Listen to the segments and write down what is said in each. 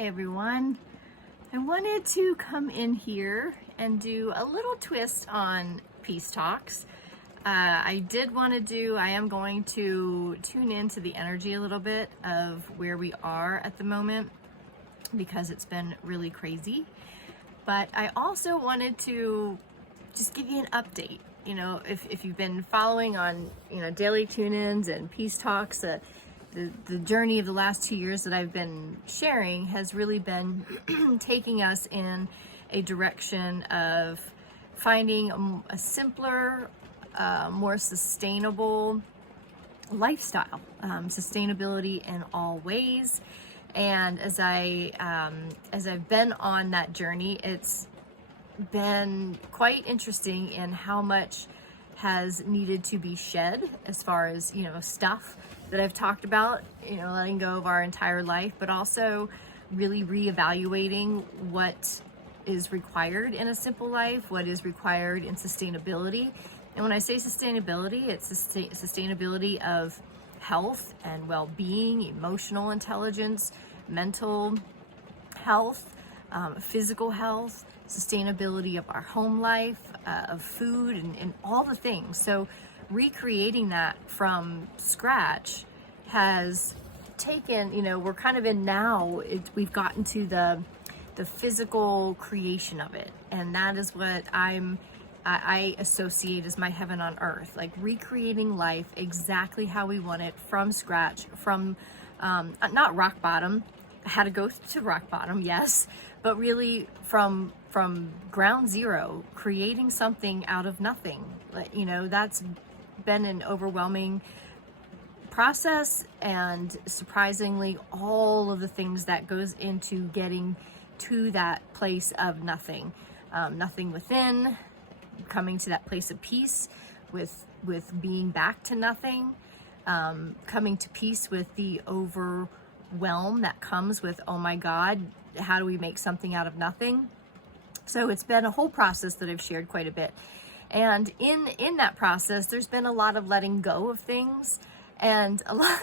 Hi everyone. I wanted to come in here and do a little twist on peace talks. I am going to tune into the energy a little bit of where we are at the moment because it's been really crazy. But I also wanted to just give you an update. You know, if you've been following on, daily tune-ins and peace talks, the journey of the last 2 years that I've been sharing has really been taking us in a direction of finding a simpler, more sustainable lifestyle, sustainability in all ways. And as I've been on that journey, it's been quite interesting in how much has needed to be shed as far as, stuff that I've talked about, letting go of our entire life, but also really reevaluating what is required in a simple life, what is required in sustainability. And when I say sustainability, it's sustainability of health and well-being, emotional intelligence, mental health, physical health, sustainability of our home life, of food, and all the things. So recreating that from scratch has taken, we're kind of in now, we've gotten to the physical creation of it. And that is what I associate as my heaven on earth, like recreating life exactly how we want it from scratch, from not rock bottom. I had to go to rock bottom, yes, but really from ground zero, creating something out of nothing. That's been an overwhelming process, and surprisingly, all of the things that goes into getting to that place of nothing, nothing within, coming to that place of peace with being back to nothing, coming to peace with the overwhelm that comes with, oh my God, how do we make something out of nothing? So it's been a whole process that I've shared quite a bit. And in that process, there's been a lot of letting go of things, and a lot,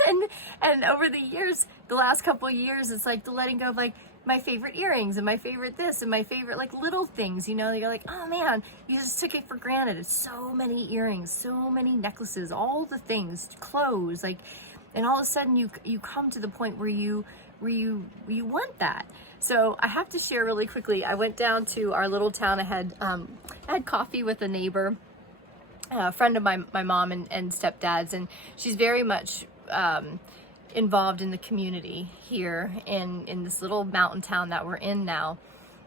and over the years, the last couple of years, it's like the letting go of like my favorite earrings and my favorite this and my favorite like little things, you're like, oh man, you just took it for granted. It's so many earrings, so many necklaces, all the things, clothes, like, and all of a sudden you come to the point where you want that. So I have to share really quickly. I went down to our little town. I had coffee with a neighbor, a friend of my mom and stepdad's, and she's very much involved in the community here in this little mountain town that we're in now.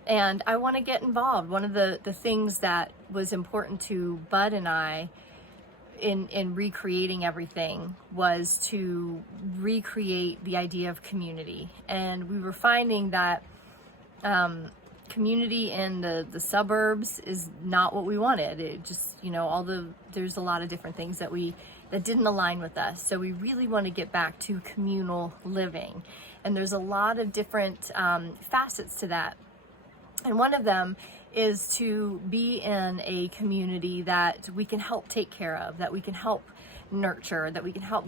And I want to get involved. One of the things that was important to Bud and I in recreating everything was to recreate the idea of community. And we were finding that community in the suburbs is not what we wanted. It just, there's a lot of different things that didn't align with us. So we really want to get back to communal living. And there's a lot of different facets to that. And one of them is to be in a community that we can help take care of, that we can help nurture, that we can help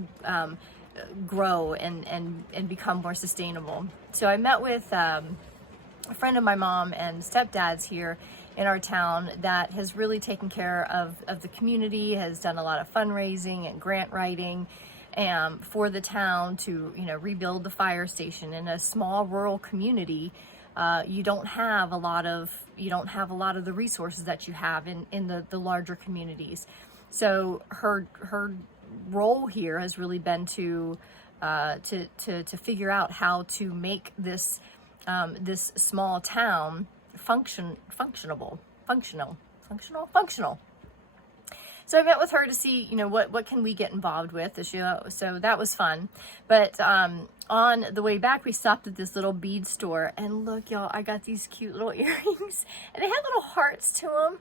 grow and become more sustainable. So I met with a friend of my mom and stepdad's here in our town that has really taken care of the community, has done a lot of fundraising and grant writing for the town to rebuild the fire station. In a small rural community, you don't have a lot of the resources that you have in the larger communities. So her role here has really been to figure out how to make this small town functional. So I met with her to see, what can we get involved with. So that was fun. But on the way back, we stopped at this little bead store, and look, y'all, I got these cute little earrings, and they had little hearts to them.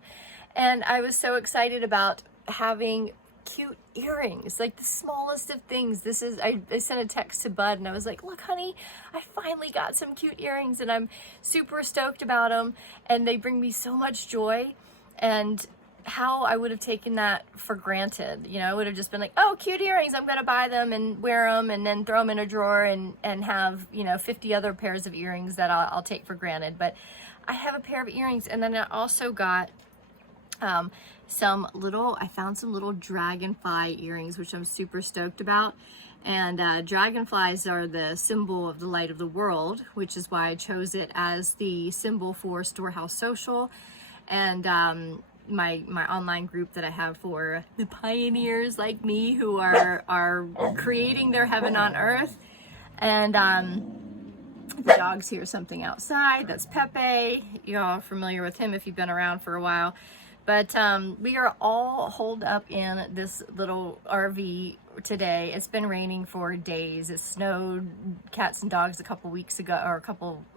And I was so excited about having cute earrings, like the smallest of things. I sent a text to Bud, and I was like, look, honey, I finally got some cute earrings, and I'm super stoked about them, and they bring me so much joy. And how I would have taken that for granted. You know, I would have just been like, oh, cute earrings, I'm gonna buy them and wear them and then throw them in a drawer and have, you know, 50 other pairs of earrings that I'll take for granted. But I have a pair of earrings, and then I also got I found some little dragonfly earrings, which I'm super stoked about. And dragonflies are the symbol of the light of the world, which is why I chose it as the symbol for Storehouse Social. And my online group that I have for the pioneers like me who are creating their heaven on earth. And the dogs hear something outside. That's Pepe. You're all familiar with him if you've been around for a while. But we are all holed up in this little RV today. It's been raining for days. It snowed cats and dogs a couple weeks ago,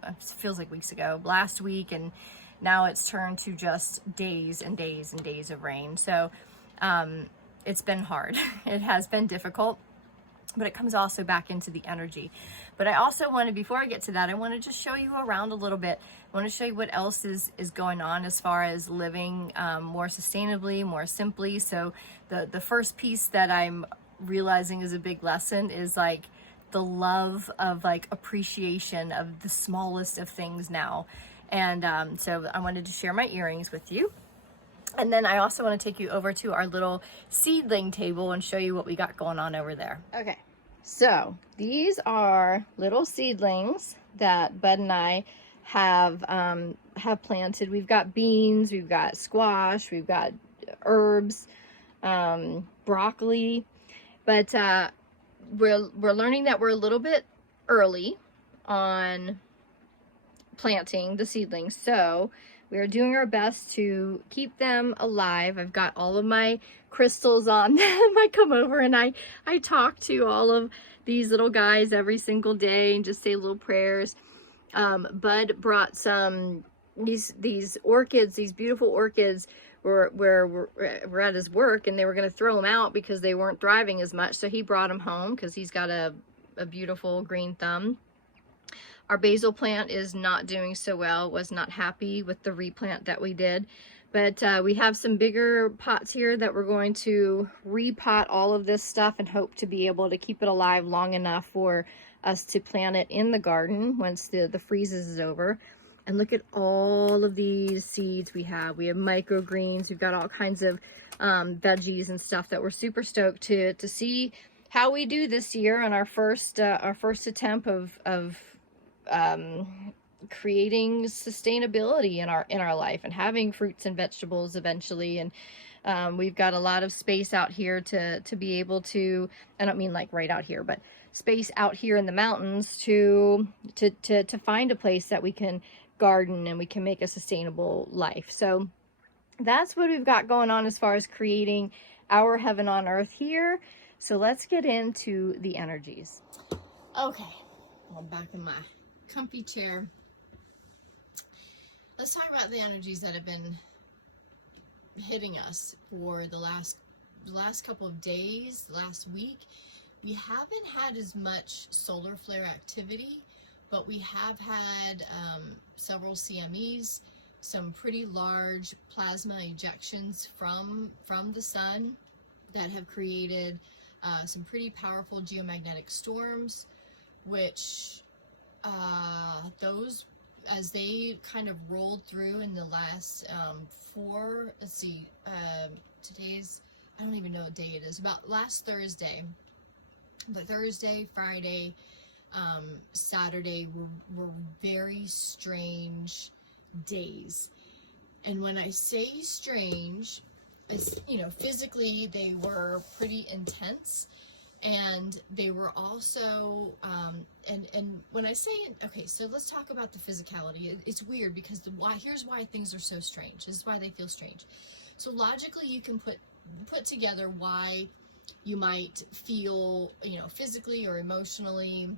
it feels like weeks ago, last week, and now it's turned to just days and days and days of rain. So it's been hard. It has been difficult, but it comes also back into the energy. But I also wanted, before I get to that, I want to just show you around a little bit. I want to show you what else is going on as far as living more sustainably, more simply. So the first piece that I'm realizing is a big lesson is like the love of like appreciation of the smallest of things now. And so I wanted to share my earrings with you. And then I also want to take you over to our little seedling table and show you what we got going on over there. Okay. So these are little seedlings that Bud and I have planted. We've got beans, we've got squash, we've got herbs, broccoli, but we're learning that we're a little bit early on planting the seedlings. So we are doing our best to keep them alive. I've got all of my crystals on them. I come over and I talk to all of these little guys every single day and just say little prayers. Bud brought some these orchids, these beautiful orchids where we're at his work, and they were going to throw them out because they weren't thriving as much. So he brought them home because he's got a beautiful green thumb. Our basil plant is not doing so well. Was not happy with the replant that we did. But we have some bigger pots here that we're going to repot all of this stuff and hope to be able to keep it alive long enough for us to plant it in the garden once the freezes is over. And look at all of these seeds we have. We have microgreens. We've got all kinds of veggies and stuff that we're super stoked to see how we do this year on our first attempt of creating sustainability in our life and having fruits and vegetables eventually. And we've got a lot of space out here to be able to, I don't mean like right out here, but space out here in the mountains to find a place that we can garden and we can make a sustainable life. So that's what we've got going on as far as creating our heaven on earth here. So let's get into the energies. Okay, I'm back in my comfy chair. Let's talk about the energies that have been hitting us for the last couple of days, last week. We haven't had as much solar flare activity, but we have had several CMEs, some pretty large plasma ejections from the sun that have created some pretty powerful geomagnetic storms, which those, as they kind of rolled through in the last today's, I don't even know what day it is, about last Thursday, but Thursday, Friday, Saturday were very strange days. And when I say strange, it's, you know, physically they were pretty intense. And they were also, and when I say, okay, so let's talk about the physicality. It's weird because here's why things are so strange. This is why they feel strange. So logically, you can put together why you might feel, you know, physically or emotionally.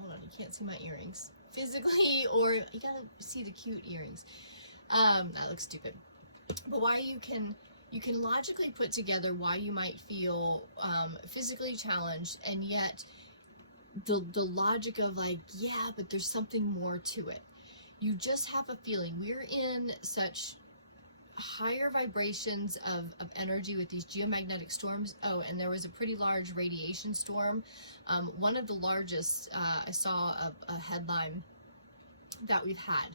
Hold on, you can't see my earrings. Physically, or you gotta see the cute earrings. That looks stupid. But why you can logically put together why you might feel physically challenged, and yet the logic of like, yeah, but there's something more to it. You just have a feeling. We're in such higher vibrations of energy with these geomagnetic storms. Oh, and there was a pretty large radiation storm. One of the largest, I saw a headline that we've had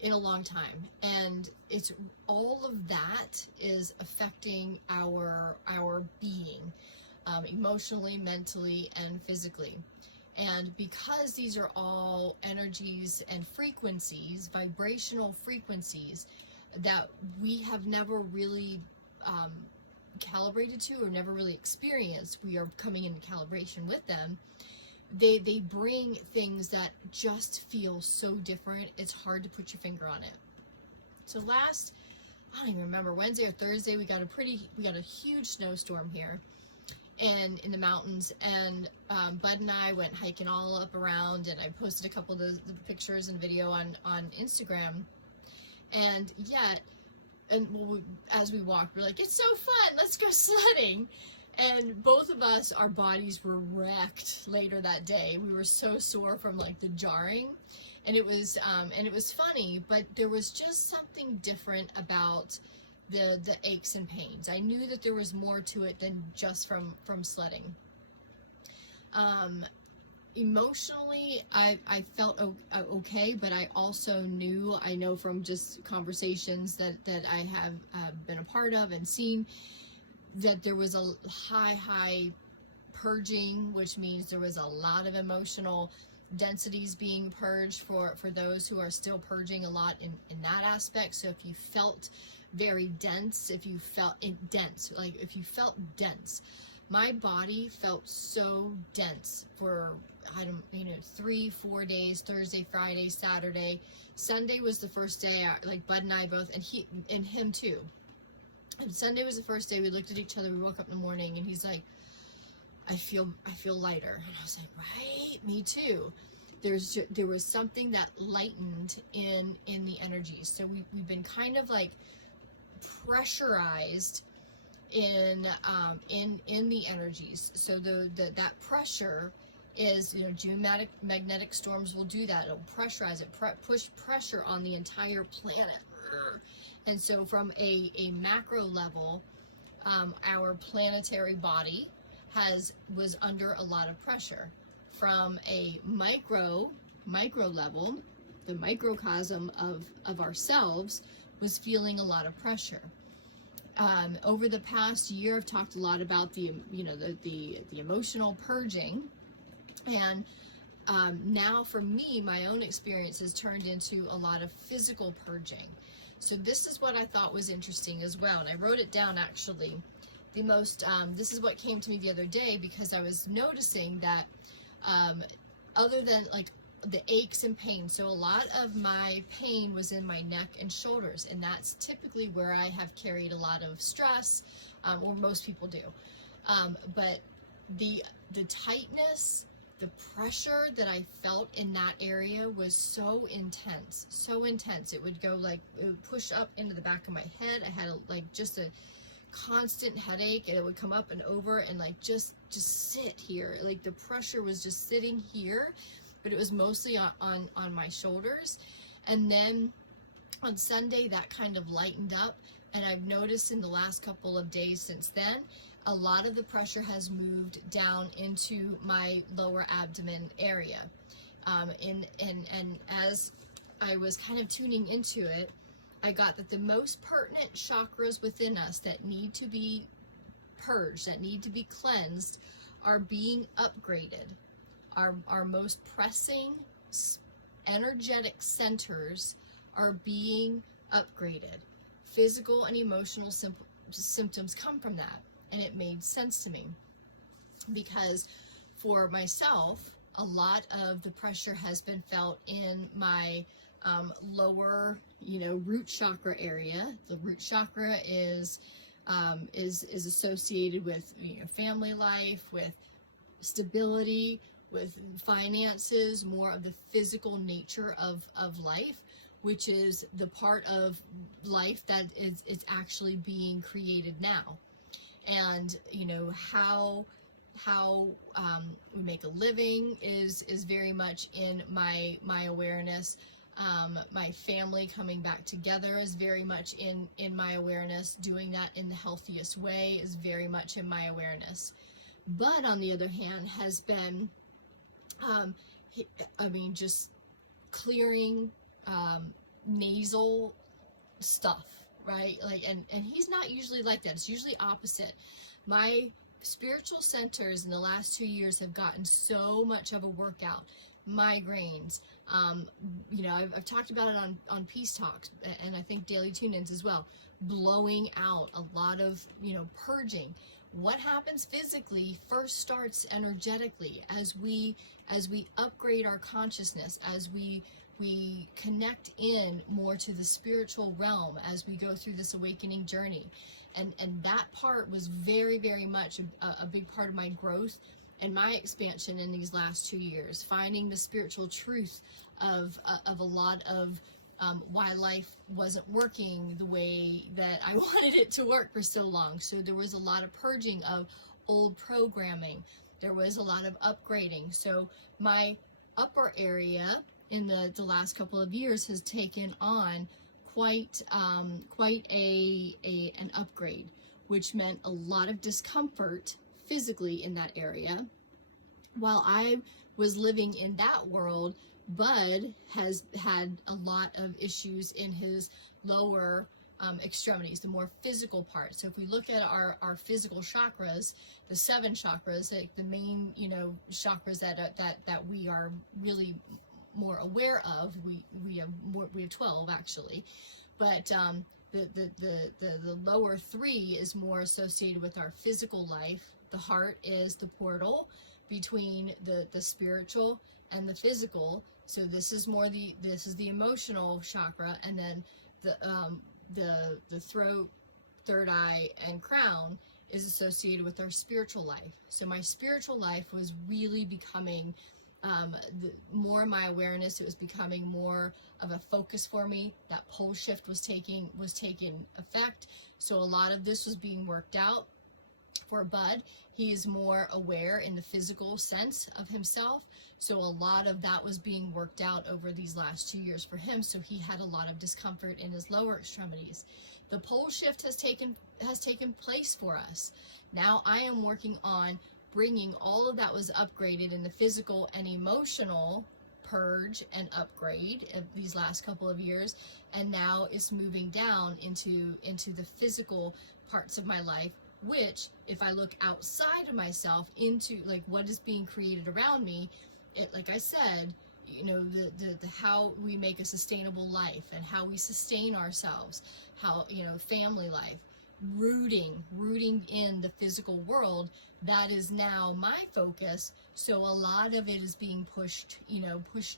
in a long time, and it's all of that is affecting our being, emotionally, mentally, and physically. And because these are all energies and frequencies, vibrational frequencies that we have never really calibrated to or never really experienced, we are coming into calibration with them. They bring things that just feel so different. It's hard to put your finger on it. So last, I don't even remember, Wednesday or Thursday, we got a huge snowstorm here and in the mountains, and Bud and I went hiking all up around, and I posted a couple of the pictures and video on Instagram. And yet, as we walked, we're like, it's so fun, let's go sledding. And both of us, our bodies were wrecked later that day. We were so sore from like the jarring, and it was funny, but there was just something different about the aches and pains. I knew that there was more to it than just from sledding. Emotionally, I felt okay, but I also I know from just conversations that I have been a part of and seen, that there was a high purging, which means there was a lot of emotional densities being purged for those who are still purging a lot in that aspect. So if you felt very dense, if you felt dense, my body felt so dense for 3-4 days, Thursday, Friday, Saturday. Sunday was the first day, like Bud and I both, and him too. And Sunday was the first day we looked at each other. We woke up in the morning, and he's like, I feel lighter. And I was like, right, me too. There was something that lightened in the energies. So we've been kind of like pressurized in the energies. So that pressure is, geomagnetic storms will do that. It'll pressurize it, push pressure on the entire planet. And so from a macro level, our planetary body was under a lot of pressure. From a micro level, the microcosm of ourselves was feeling a lot of pressure. Over the past year, I've talked a lot about the emotional purging, and now for me, my own experience has turned into a lot of physical purging. So this is what I thought was interesting as well, and I wrote it down actually. This is what came to me the other day, because I was noticing that other than like the aches and pains, so a lot of my pain was in my neck and shoulders, and that's typically where I have carried a lot of stress, or most people do. But the tightness, the pressure that I felt in that area was so intense, so intense. It would push up into the back of my head. I had just a constant headache, and it would come up and over and just sit here. Like the pressure was just sitting here, but it was mostly on my shoulders. And then on Sunday, that kind of lightened up, and I've noticed in the last couple of days since then, a lot of the pressure has moved down into my lower abdomen area. And as I was kind of tuning into it, I got that the most pertinent chakras within us that need to be purged, that need to be cleansed, are being upgraded. Our most pressing energetic centers are being upgraded. Physical and emotional symptoms come from that. And it made sense to me, because for myself, a lot of the pressure has been felt in my lower, root chakra area. The root chakra is associated with family life, with stability, with finances, more of the physical nature of life, which is the part of life that is actually being created now. And how we make a living is very much in my awareness. My family coming back together is very much in my awareness. Doing that in the healthiest way is very much in my awareness. But on the other hand, has been, just clearing nasal stuff, right? Like, and he's not usually like that. It's usually opposite. My spiritual centers in the last 2 years have gotten so much of a workout. Migraines, I've talked about it on Peace Talks, and I think daily tune-ins as well. Blowing out a lot of, purging. What happens physically first starts energetically as we upgrade our consciousness, as we connect in more to the spiritual realm as we go through this awakening journey. And that part was very, very much a big part of my growth and my expansion in these last 2 years, finding the spiritual truth of a lot of why life wasn't working the way that I wanted it to work for so long. So there was a lot of purging of old programming. There was a lot of upgrading. So my upper area in the last couple of years has taken on quite an upgrade, which meant a lot of discomfort physically in that area. While I was living in that world, Bud has had a lot of issues in his lower extremities, the more physical part. So if we look at our physical chakras, the 7 chakras, like the main, chakras that we are really more aware of, we have 12 actually, but the lower 3 is more associated with our physical life. The heart is the portal between the spiritual and the physical. So this is the emotional chakra, and then the throat, third eye, and crown is associated with our spiritual life. So my spiritual life was really becoming more of my awareness. It was becoming more of a focus for me. That pole shift was taking effect. So a lot of this was being worked out for Bud. He is more aware in the physical sense of himself. So a lot of that was being worked out over these last 2 years for him. So he had a lot of discomfort in his lower extremities. The pole shift has taken place for us. Now I am working on bringing all of that was upgraded in the physical and emotional purge and upgrade of these last couple of years, and now it's moving down into the physical parts of my life, which if I look outside of myself into like what is being created around me, it, like I said, the how we make a sustainable life and how we sustain ourselves, how family life, rooting in the physical world, that is now my focus. So a lot of it is being pushed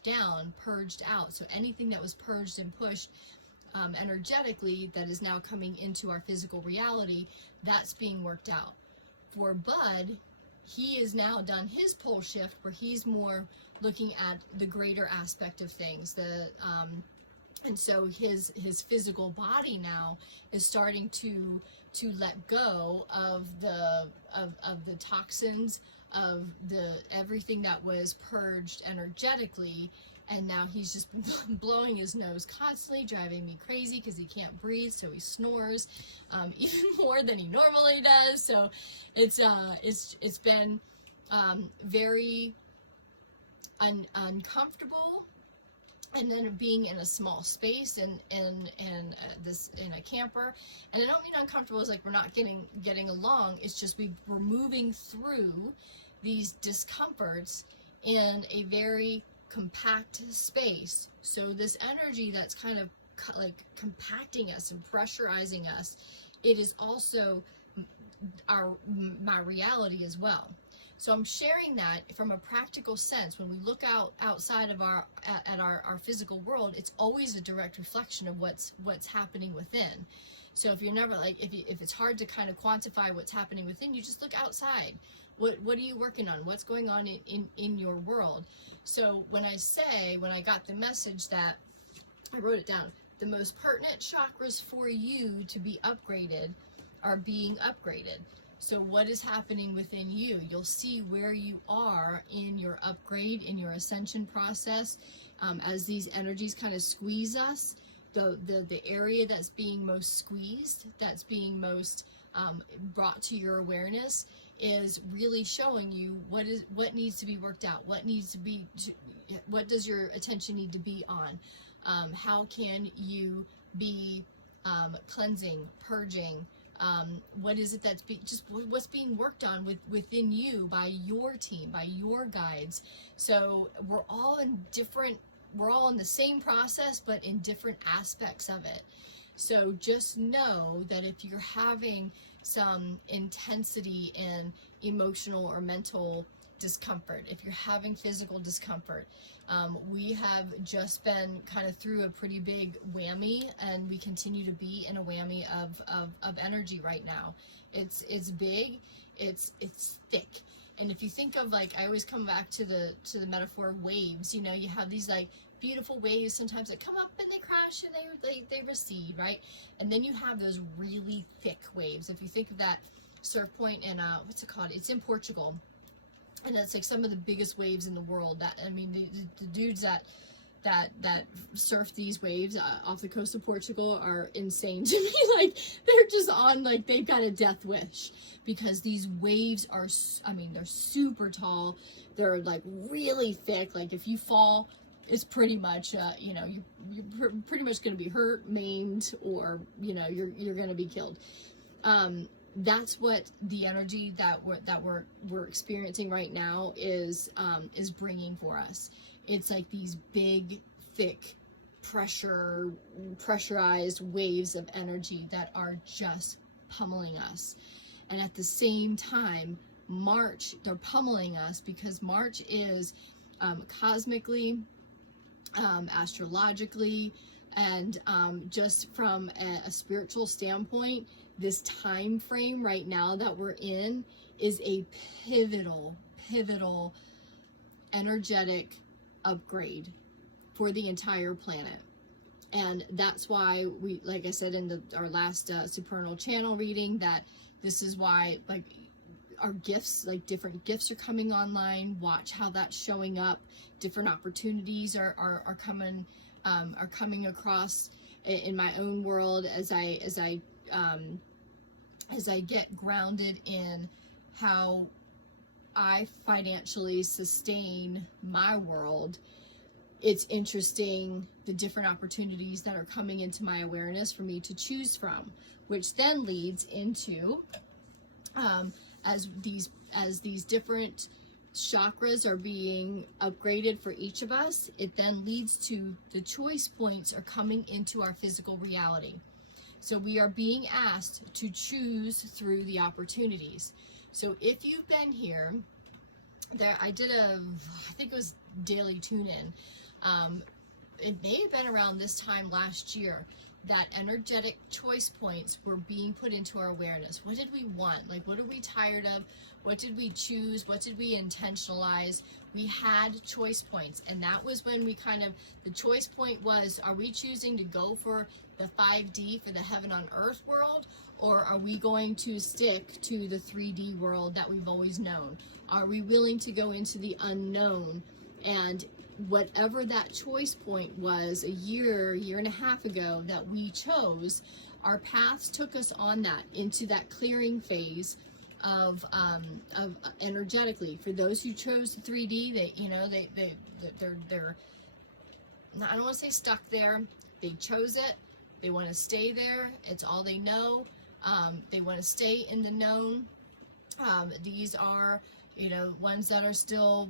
down, purged out. So anything that was purged and pushed energetically that is now coming into our physical reality, that's being worked out. For Bud, he is now done his pole shift where he's more looking at the greater aspect of things, and so his physical body now is starting to let go of the toxins, of the everything that was purged energetically, and now he's just blowing his nose constantly, driving me crazy because he can't breathe, so he snores even more than he normally does. So it's been very uncomfortable. And then being in a small space and in a camper, and I don't mean uncomfortable as like we're not getting along. It's just we're moving through these discomforts in a very compact space. So this energy that's kind of like compacting us and pressurizing us, it is also my reality as well. So I'm sharing that from a practical sense. When we look outside of our physical world, it's always a direct reflection of what's happening within. So if you're never if it's hard to kind of quantify what's happening within, you just look outside. What are you working on? What's going on in your world? So when I got the message that, I wrote it down, the most pertinent chakras for you to be upgraded are being upgraded. So what is happening within you? You'll see where you are in your upgrade, in your ascension process, as these energies kind of squeeze us, the area that's being most squeezed, that's being most brought to your awareness, is really showing you what needs to be worked out, what does your attention need to be on, how can you be cleansing, purging, what is it that's what's being worked on within you by your team, by your guides. So we're all in the same process, but in different aspects of it. So just know that if you're having some intensity in emotional or mental discomfort, if you're having physical discomfort, we have just been kind of through a pretty big whammy, and we continue to be in a whammy of energy right now. It's big, it's thick. And if you think of, like, I always come back to the metaphor of waves. You know, you have these like beautiful waves sometimes that come up and they crash and they recede, right? And then you have those really thick waves. If you think of that surf point in what's it called? It's in Portugal. And that's like some of the biggest waves in the world. That, I mean, the dudes that surf these waves off the coast of Portugal are insane to me. Like, they're just on, like, they've got a death wish, because these waves are, I mean, they're super tall. They're like really thick. Like, if you fall, it's pretty much, you know, you're pretty much going to be hurt, maimed, or, you know, you're going to be killed. That's what the energy that we're experiencing right now is bringing for us. It's like these big, thick, pressurized waves of energy that are just pummeling us. And at the same time, March, they're pummeling us because March is cosmically, astrologically, and just from a spiritual standpoint, this time frame right now that we're in is a pivotal energetic upgrade for the entire planet. And that's why we, like I said in our last supernal channel reading, that this is why, like, our gifts, like different gifts are coming online. Watch how that's showing up. Different opportunities are coming across in my own world as I get grounded in how I financially sustain my world. It's interesting the different opportunities that are coming into my awareness for me to choose from, which then leads into as these different chakras are being upgraded for each of us, it then leads to the choice points are coming into our physical reality. So we are being asked to choose through the opportunities. So if you've been here, I think it was daily tune-in. It may have been around this time last year that energetic choice points were being put into our awareness. What did we want? Like, what are we tired of? What did we choose? What did we intentionalize? We had choice points, and that was when we the choice point was, are we choosing to go for the 5D, for the heaven on earth world, or are we going to stick to the 3D world that we've always known? Are we willing to go into the unknown? And whatever that choice point was a year and a half ago that we chose, our paths took us on that, into that clearing phase of energetically. For those who chose the 3D, they're I don't want to say stuck there. They chose it. They want to stay there. It's all they know. They want to stay in the known. These are, ones that are still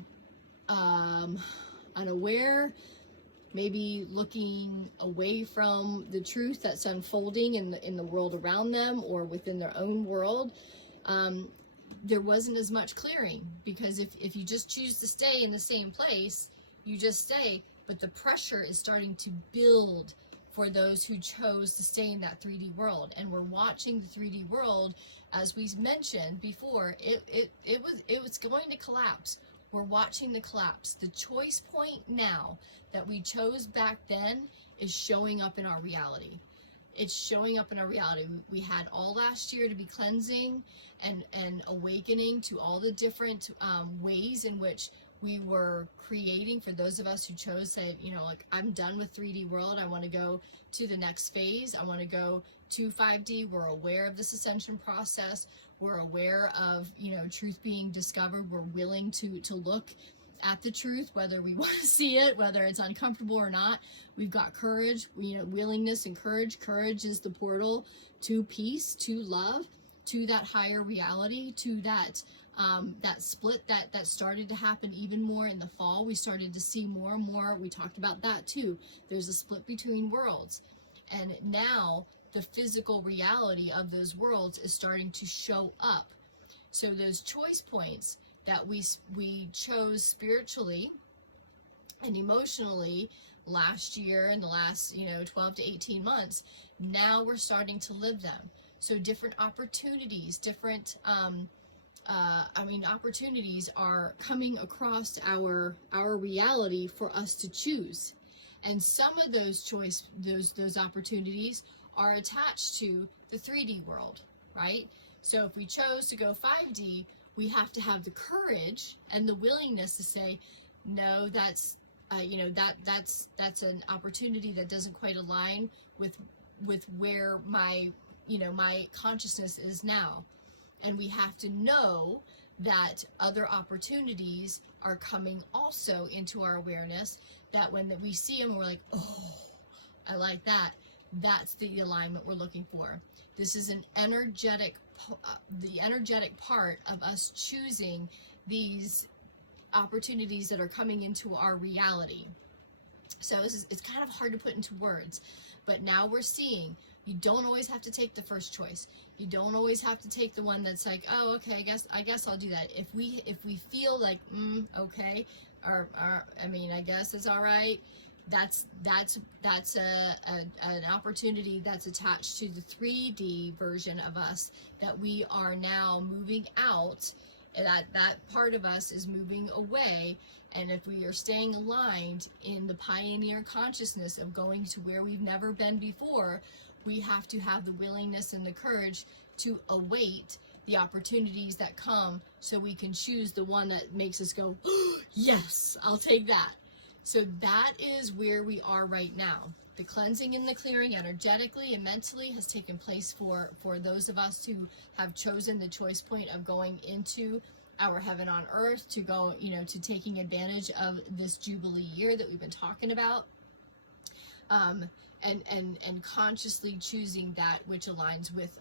unaware, maybe looking away from the truth that's unfolding in the world around them or within their own world. There wasn't as much clearing, because if you just choose to stay in the same place, you just stay, but the pressure is starting to build for those who chose to stay in that 3D world. And we're watching the 3D world, as we mentioned before, it was going to collapse. We're watching the collapse. The choice point now that we chose back then is showing up in our reality. It's showing up in our reality. We had all last year to be cleansing and awakening to all the different ways in which we were creating, for those of us who chose, said, you know, like, I'm done with 3D world, I want to go to the next phase, I want to go to 5D. We're aware of this ascension process, we're aware of, you know, truth being discovered, we're willing to look at the truth, whether we want to see it, whether it's uncomfortable or not. We've got courage, you know, willingness and courage. Courage is the portal to peace, to love, to that higher reality, to that that split that started to happen even more in the fall. We started to see more and more. We talked about that too. There's a split between worlds, and now the physical reality of those worlds is starting to show up. So those choice points that we chose spiritually and emotionally last year, in the last, you know, 12 to 18 months, now we're starting to live them. So different opportunities, different opportunities are coming across our reality for us to choose. And some of those those opportunities are attached to the 3D world, right? So if we chose to go 5D, we have to have the courage and the willingness to say, no, that's that's an opportunity that doesn't quite align with where my consciousness is now. And we have to know that other opportunities are coming also into our awareness, that when we see them, we're like, oh, I like that. That's the alignment we're looking for. This is an energetic, the energetic part of us choosing these opportunities that are coming into our reality. So it's kind of hard to put into words, but now we're seeing you don't always have to take the first choice. You don't always have to take the one that's like, oh, okay, I guess I'll do that. If we feel like, okay, or I guess it's all right. That's an opportunity that's attached to the 3D version of us that we are now moving out. That part of us is moving away. And if we are staying aligned in the pioneer consciousness of going to where we've never been before, we have to have the willingness and the courage to await the opportunities that come, so we can choose the one that makes us go, oh, yes, I'll take that. So that is where we are right now. The cleansing and the clearing energetically and mentally has taken place for those of us who have chosen the choice point of going into our heaven on earth, to go, to taking advantage of this Jubilee year that we've been talking about. And consciously choosing that which aligns with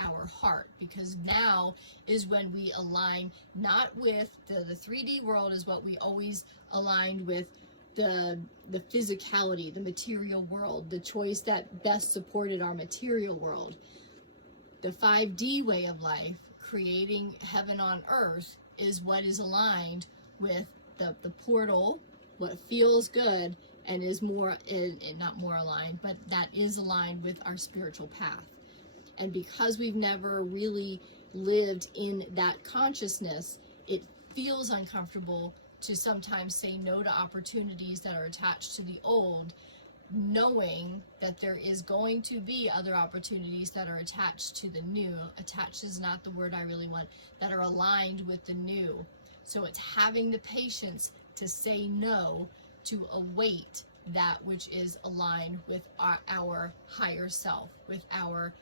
our heart, because now is when we align not with the 3D world, is what we always aligned with, the physicality, the material world, the choice that best supported our material world. The 5D way of life, creating heaven on earth, is what is aligned with the portal, what feels good, and is not more aligned, but that is aligned with our spiritual path. And because we've never really lived in that consciousness, it feels uncomfortable to sometimes say no to opportunities that are attached to the old, knowing that there is going to be other opportunities that are attached to the new. Attached is not the word I really want, that are aligned with the new. So it's having the patience to say no, to await that which is aligned with our higher self, with our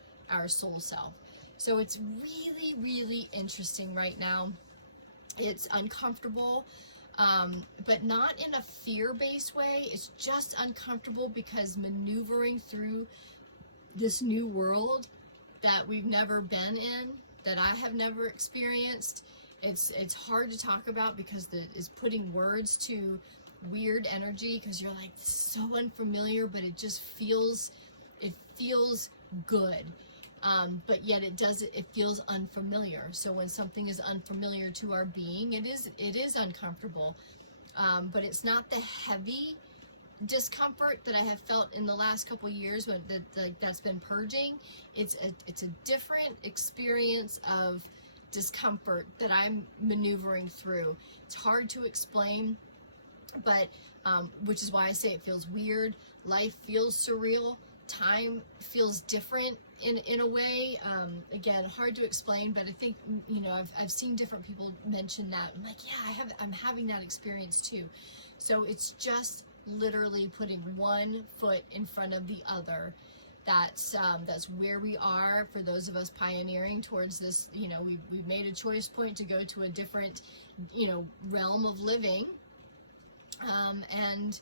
soul self. So it's really, really interesting right now. It's uncomfortable, but not in a fear-based way. It's just uncomfortable because maneuvering through this new world that we've never been in, that I have never experienced, it's hard to talk about because it's putting words to weird energy, because you're like, this is so unfamiliar, but it just feels good, but yet it feels unfamiliar. So when something is unfamiliar to our being, it is uncomfortable, but it's not the heavy discomfort that I have felt in the last couple years when that's been purging. It's a different experience of discomfort that I'm maneuvering through. It's hard to explain, but which is why I say it feels weird. Life feels surreal. time feels different in a way. Again, hard to explain, but I think, you know, I've seen different people mention that. I'm like, yeah, I'm having that experience too. So it's just literally putting one foot in front of the other. That's where we are for those of us pioneering towards this. You know, we've made a choice point to go to a different, you know, realm of living, and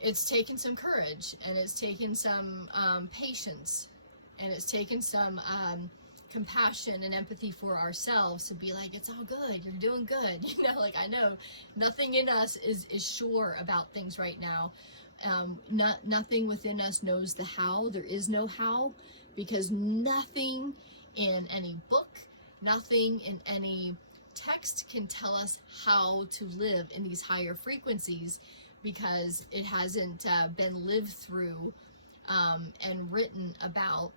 it's taken some courage, and it's taken some patience, and it's taken some compassion and empathy for ourselves to be like, it's all good, you're doing good. You know, like, I know nothing in us is sure about things right now. Nothing within us knows the how. There is no how, because nothing in any book, nothing in any text can tell us how to live in these higher frequencies, because it hasn't been lived through and written about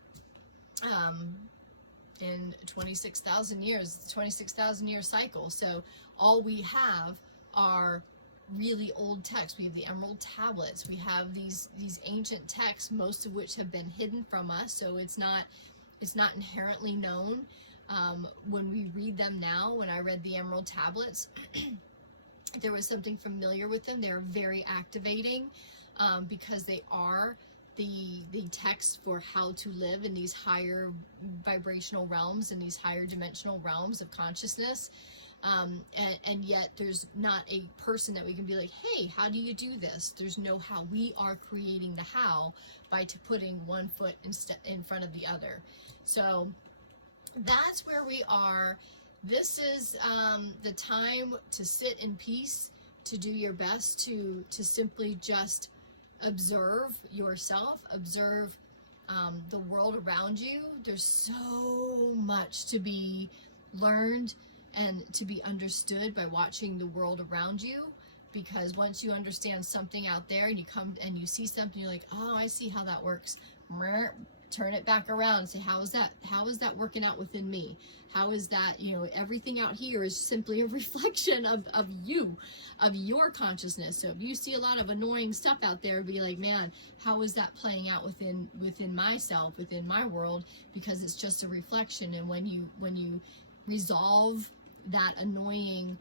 in 26,000 years. It's a 26,000 year cycle. So all we have are really old texts. We have the emerald tablets. We have these ancient texts, most of which have been hidden from us. So it's not inherently known. When we read them now, when I read the emerald tablets, there was something familiar with them. They're very activating, because they are the text for how to live in these higher vibrational realms, in these higher dimensional realms of consciousness. And yet there's not a person that we can be like, hey, how do you do this? There's no how. We are creating the how by putting one foot in front of the other. So that's where we are. This is the time to sit in peace, to do your best to simply just observe yourself, observe the world around you. There's so much to be learned and to be understood by watching the world around you, because once you understand something out there and you come and you see something, you're like, oh, I see how that works. Turn it back around and say, how is that working out within me? How is that, you know, everything out here is simply a reflection of you, of your consciousness. So if you see a lot of annoying stuff out there, be like, man, how is that playing out within myself, within my world? Because it's just a reflection. And when you resolve that annoying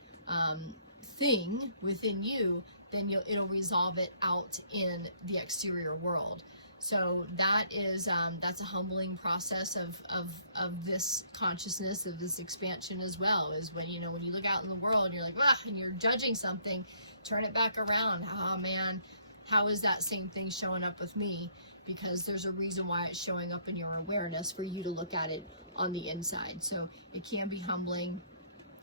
thing within you, then it'll resolve it out in the exterior world. So that is that's a humbling process of this consciousness, of this expansion as well. Is when you look out in the world and you're like, ah, and you're judging something, turn it back around. Oh man, how is that same thing showing up with me? Because there's a reason why it's showing up in your awareness for you to look at it on the inside. So it can be humbling,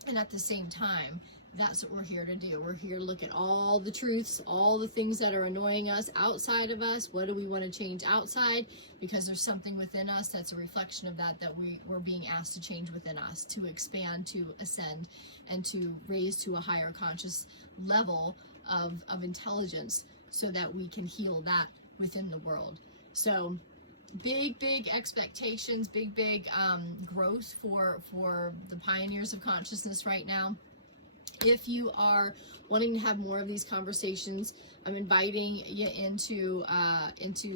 and at the same time, that's what we're here to do. We're here to look at all the truths, all the things that are annoying us outside of us. What do we want to change outside? Because there's something within us that's a reflection of that we're being asked to change within us, to expand, to ascend, and to raise to a higher conscious level of intelligence, so that we can heal that within the world. So big expectations, big growth for the pioneers of consciousness right now. If you are wanting to have more of these conversations, I'm inviting you into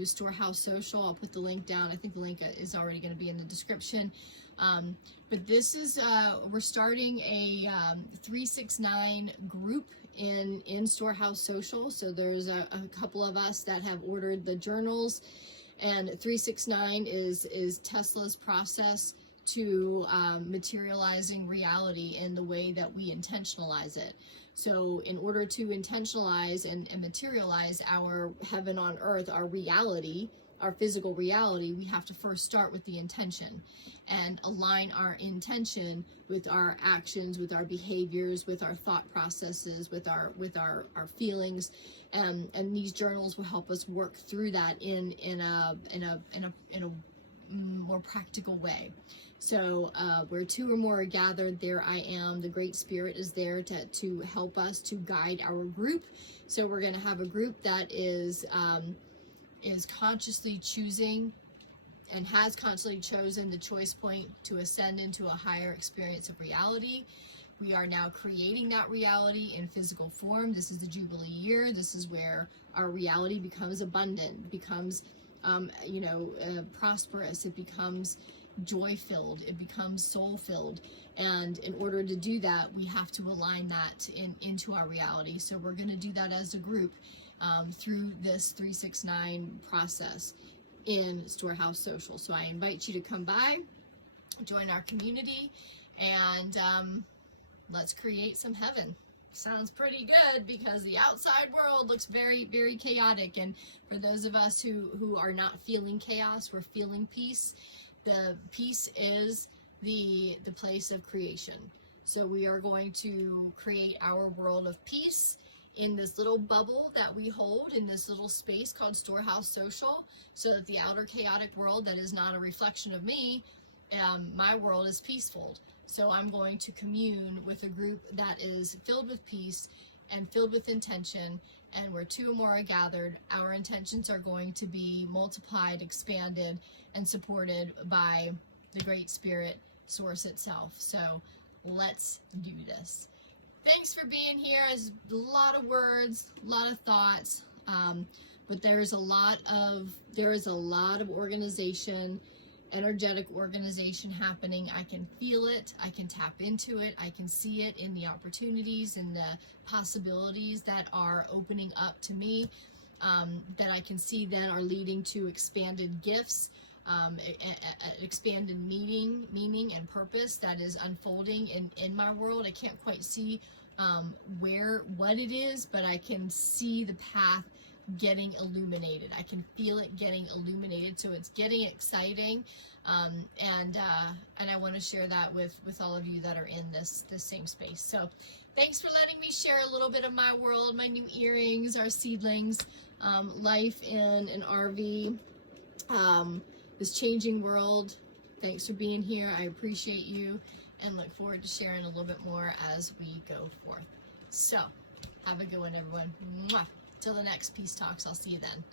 Storehouse Social. I'll put the link down. I think the link is already going to be in the description. But this is, we're starting a 369 group in Storehouse Social. So there's a couple of us that have ordered the journals, and 369 is Tesla's process to materializing reality in the way that we intentionalize it. So in order to intentionalize and materialize our heaven on earth, our reality, our physical reality, we have to first start with the intention and align our intention with our actions, with our behaviors, with our thought processes, with our feelings, and these journals will help us work through that in a more practical way. So where two or more are gathered, there I am. The Great Spirit is there to help us, to guide our group. So we're going to have a group that is consciously choosing and has consciously chosen the choice point to ascend into a higher experience of reality. We are now creating that reality in physical form. This is the Jubilee Year. This is where our reality becomes abundant, becomes prosperous. It becomes joy-filled. It becomes soul-filled. And in order to do that, we have to align that into our reality. So we're going to do that as a group through this 369 process in Storehouse Social. So I invite you to come by, join our community, and let's create some heaven. Sounds pretty good, because the outside world looks very, very chaotic. And for those of us who are not feeling chaos, we're feeling peace. The peace is the place of creation. So we are going to create our world of peace in this little bubble that we hold in this little space called Storehouse Social, so that the outer chaotic world that is not a reflection of me, my world is peaceful. So I'm going to commune with a group that is filled with peace and filled with intention, and where two or more are gathered, our intentions are going to be multiplied, expanded, and supported by the Great Spirit Source itself. So let's do this. Thanks for being here. There's a lot of words, a lot of thoughts, but there is a lot of organization, energetic organization happening. I can feel it. I can tap into it. I can see it in the opportunities and the possibilities that are opening up to me, that I can see then are leading to expanded gifts, expanded meaning and purpose that is unfolding in my world. I can't quite see what it is, but I can see the path getting illuminated. I can feel it getting illuminated. So it's getting exciting, and I want to share that with all of you that are in this same space. So thanks for letting me share a little bit of my world, my new earrings, our seedlings, life in an RV, this changing world. Thanks for being here. I appreciate you, and look forward to sharing a little bit more as we go forth. So have a good one, everyone. Mwah. Till the next Peace Talks. I'll see you then.